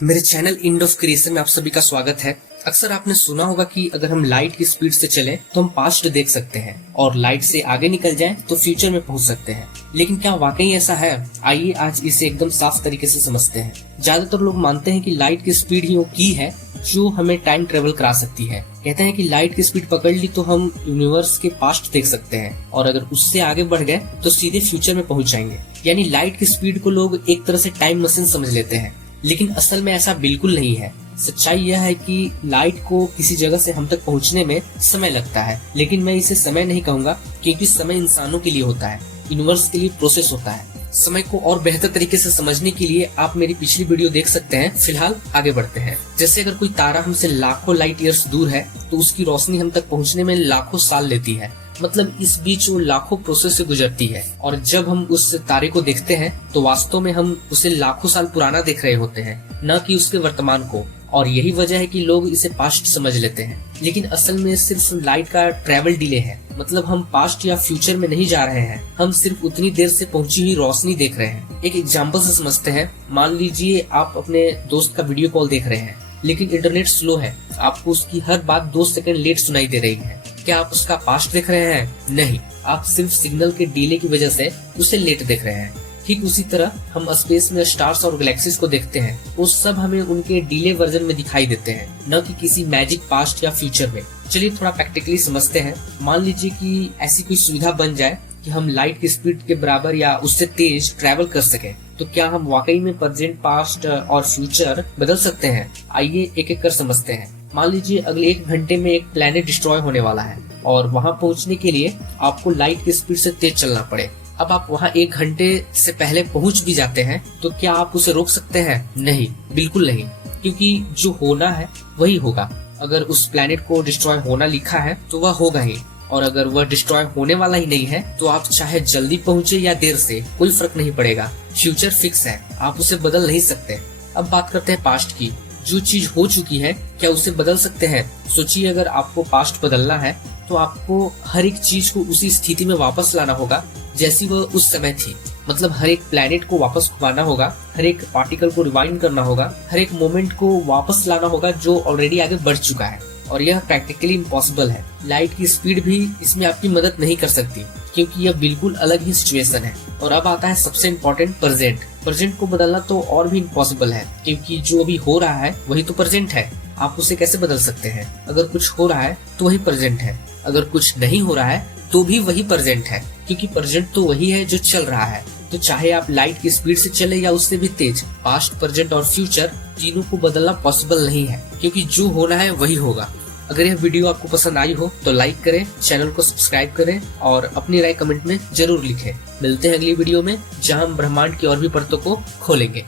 मेरे channel end of creation में आप सभी का स्वागत है। अक्सर आपने सुना होगा कि अगर हम लाइट की स्पीड से चलें तो हम पास्ट देख सकते हैं और लाइट से आगे निकल जाएं तो फ्यूचर में पहुंच सकते हैं। लेकिन क्या वाकई ऐसा है? आइए आज इसे एकदम साफ तरीके से समझते हैं। ज्यादातर लोग मानते हैं कि लाइट की स्पीड ही वो की है जो हमें टाइम ट्रेवल करा सकती है। कहते हैं कि लाइट की स्पीड पकड़ ली तो हम यूनिवर्स के पास्ट देख सकते हैं और अगर उससे आगे बढ़ गए तो सीधे फ्यूचर में पहुंच जाएंगे। यानी लाइट की स्पीड को लोग एक तरह से टाइम मशीन समझ लेते हैं, लेकिन असल में ऐसा बिल्कुल नहीं है। सच्चाई यह है कि लाइट को किसी जगह से हम तक पहुंचने में समय लगता है, लेकिन मैं इसे समय नहीं कहूंगा क्योंकि समय इंसानों के लिए होता है, यूनिवर्स के लिए प्रोसेस होता है। समय को और बेहतर तरीके से समझने के लिए आप मेरी पिछली वीडियो देख सकते हैं। फिलहाल आगे बढ़ते हैं। जैसे अगर कोई तारा हमसे लाखों लाइट ईयर्स दूर है तो उसकी रोशनी हम तक पहुंचने में लाखों साल लेती है। मतलब इस बीच वो लाखों प्रोसेस से गुजरती है और जब हम उस तारे को देखते हैं तो वास्तव में हम उसे लाखों साल पुराना देख रहे होते हैं, न कि उसके वर्तमान को। और यही वजह है कि लोग इसे पास्ट समझ लेते हैं, लेकिन असल में सिर्फ लाइट का ट्रैवल डिले है। मतलब हम पास्ट या फ्यूचर में नहीं जा रहे हैं, हम सिर्फ उतनी देर से पहुंची हुई रोशनी देख रहे हैं। एक एग्जाम्पल से समझते हैं। मान लीजिए आप अपने दोस्त का वीडियो कॉल देख रहे हैं, लेकिन इंटरनेट स्लो है, आपको उसकी हर बात 2 सेकंड लेट सुनाई दे रही है। क्या आप उसका पास्ट देख रहे हैं? नहीं, आप सिर्फ सिग्नल के डिले की वजह से उसे लेट देख रहे हैं। ठीक उसी तरह हम स्पेस में स्टार्स और गैलेक्सीज को देखते हैं, वो सब हमें उनके डिले वर्जन में दिखाई देते हैं, न कि किसी मैजिक पास्ट या फ्यूचर में। चलिए थोड़ा प्रैक्टिकली समझते हैं। मान लीजिए कि ऐसी कोई सुविधा बन जाए कि हम लाइट की स्पीड के बराबर या उससे तेज ट्रैवल कर सके, तो क्या हम वाकई में प्रेजेंट, पास्ट और फ्यूचर बदल सकते हैं? आइए एक एक कर समझते हैं। मान लीजिए अगले 1 घंटे में एक प्लेनेट डिस्ट्रॉय होने वाला है और वहां पहुंचने के लिए आपको लाइट की स्पीड से तेज चलना पड़े। अब आप वहां 1 घंटे से पहले पहुंच भी जाते हैं तो क्या आप उसे रोक सकते हैं? नहीं, बिल्कुल नहीं, क्योंकि जो होना है वही होगा। अगर उस प्लेनेट को डिस्ट्रॉय होना लिखा है तो वह होगा ही, और अगर वह डिस्ट्रॉय होने वाला ही नहीं है तो आप चाहे जल्दी पहुंचे या देर से, कोई फर्क नहीं पड़ेगा। फ्यूचर फिक्स है, आप उसे बदल नहीं सकते। अब बात करते हैं पास्ट की। जो चीज हो चुकी है, क्या उसे बदल सकते हैं? सोचिए, अगर आपको पास्ट बदलना है तो आपको हर एक चीज को उसी स्थिति में वापस लाना होगा जैसी वह उस समय थी। मतलब हर एक प्लेनेट को वापस घुमाना होगा, हर एक पार्टिकल को रिवाइंड करना होगा, हर एक मोमेंट को वापस लाना होगा जो ऑलरेडी आगे बढ़ चुका है, और यह प्रैक्टिकली इम्पॉसिबल है। लाइट की स्पीड भी इसमें आपकी मदद नहीं कर सकती, क्योंकि यह बिल्कुल अलग ही सिचुएशन है। और अब आता है सबसे इम्पोर्टेंट, प्रेजेंट। प्रेजेंट को बदलना तो और भी इम्पॉसिबल है, क्योंकि जो अभी हो रहा है वही तो प्रेजेंट है। आप उसे कैसे बदल सकते हैं? अगर कुछ हो रहा है तो वही प्रेजेंट है, अगर कुछ नहीं हो रहा है तो भी वही प्रेजेंट है, क्योंकि प्रेजेंट तो वही है जो चल रहा है। तो चाहे आप लाइट की स्पीड से चले या उससे भी तेज, पास्ट, प्रेजेंट और फ्यूचर तीनों को बदलना पॉसिबल नहीं है, क्योंकि जो होना है वही होगा। अगर यह वीडियो आपको पसंद आई हो तो लाइक करें, चैनल को सब्सक्राइब करें और अपनी राय कमेंट में जरूर लिखें। मिलते हैं अगली वीडियो में, जहां हम ब्रह्मांड की और भी परतों को खोलेंगे।